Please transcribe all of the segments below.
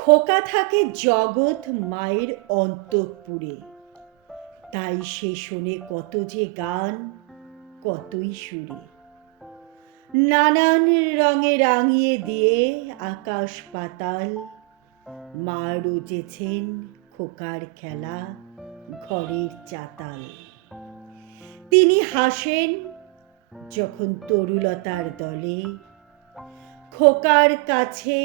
খোকা থাকে জগৎ মায়ের অন্তঃপুরে, তাই সে শোনে কত যে গান, কতই সুরে। নানান রঙে রাঙিয়ে দিয়ে আকাশ পাতাল, মা রুজেছেন খোকার খেলা ঘরের চাতাল। তিনি হাসেন যখন তরুলতার দলে খোকার কাছে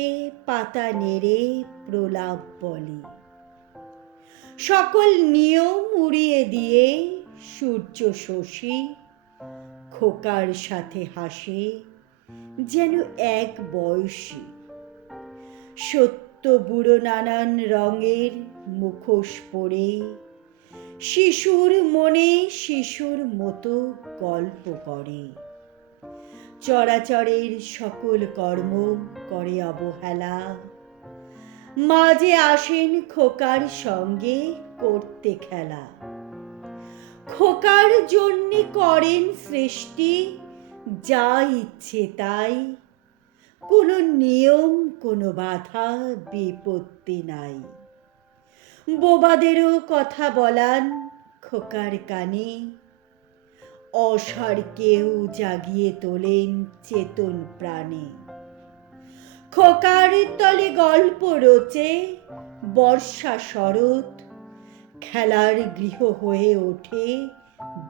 পাতা নেড়ে প্রলাপ বলে। সকল নিয়ম উড়িয়ে দিয়ে সূর্য শশী খোকার সাথে হাসে যেন এক বয়সী। সত্য বুড়ো নানান রঙের মুখোশ পরে শিশুর মনে শিশুর মতো গল্প করে। চরাচরের সকল কর্ম করে অবহেলা, মাঝে আসেন খোকার সঙ্গে করতে খেলা। খোকার জন্যে করেন সৃষ্টি যা ইচ্ছে তাই, কোনো নিয়ম কোনো বাধা বিপত্তি নাই। বোবাদেরও কথা বলান খোকার কানে, অসার কেউ জাগিয়ে তোলেন চেতন প্রাণে। খোকার তলে গল্প রচে বর্ষা শরৎ, খেলার গৃহ হয়ে ওঠে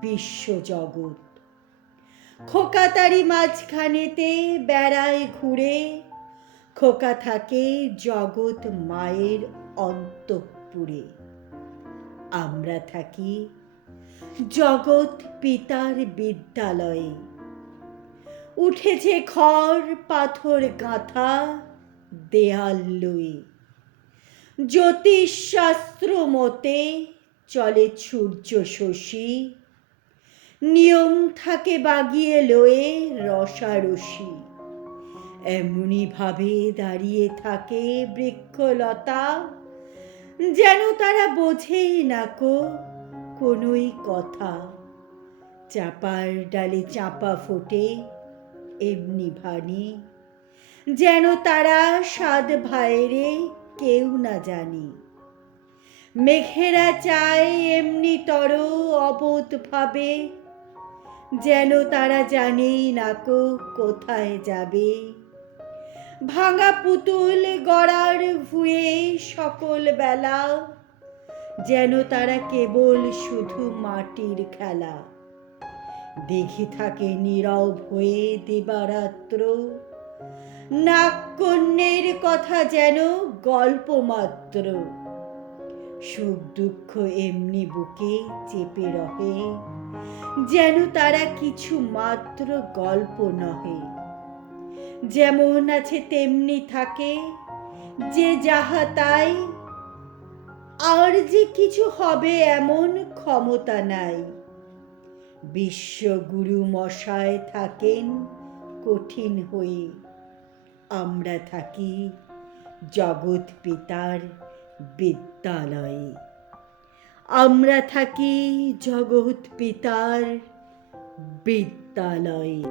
বিশ্বজগৎ। খোকা তারি মাঝখানেতে বেড়ায় ঘুরে, খোকা থাকে জগৎ মায়ের অন্তঃপুরে। আমরা থাকি জগৎ পিতার বিদ্যালয়ে, উঠেছে খড় পাথর গাঁথা দেয়াল লয়ে। জ্যোতিষশাস্ত্র মতে চলে সূর্য শশী, নিয়ম থাকে বাগিয়ে লয়ে রসারসি। এমনি ভাবে দাঁড়িয়ে থাকে বৃক্ষলতা, যেন তারা বোঝেই নাকো কোনোই কথা। চাপার ডালে চাপা ফোটে এমনি ভানি, যেন তারা সাত ভাইরে কেউ না জানি। মেঘেরা চায় এমনি তর অবোধ ভাবে, যেন তারা জানেই নাকো কোথায় যাবে। ভাঙা পুতুল গড়ার ভুয়ে সকল বেলা, যেন তারা কেবল শুধু মাটির খেলা। দেখে থাকে নীরব হয়ে দিবারাত্র, নাগকন্যের কথা যেন গল্প মাত্র। সুখ দুঃখ এমনি বুকে চেপে রহে, যেন তারা কিছু মাত্র গল্প নহে। যেমন আছে তেমনি থাকে যে যাহা তাই, আর যে কিছু হবে এমন ক্ষমতা নাই। বিশ্বগুরু মশায় থাকেন কঠিন হয়ে, আমরা থাকি জগৎ পিতার বিদ্যালয়ে। আমরা থাকি জগৎ পিতার বিদ্যালয়ে।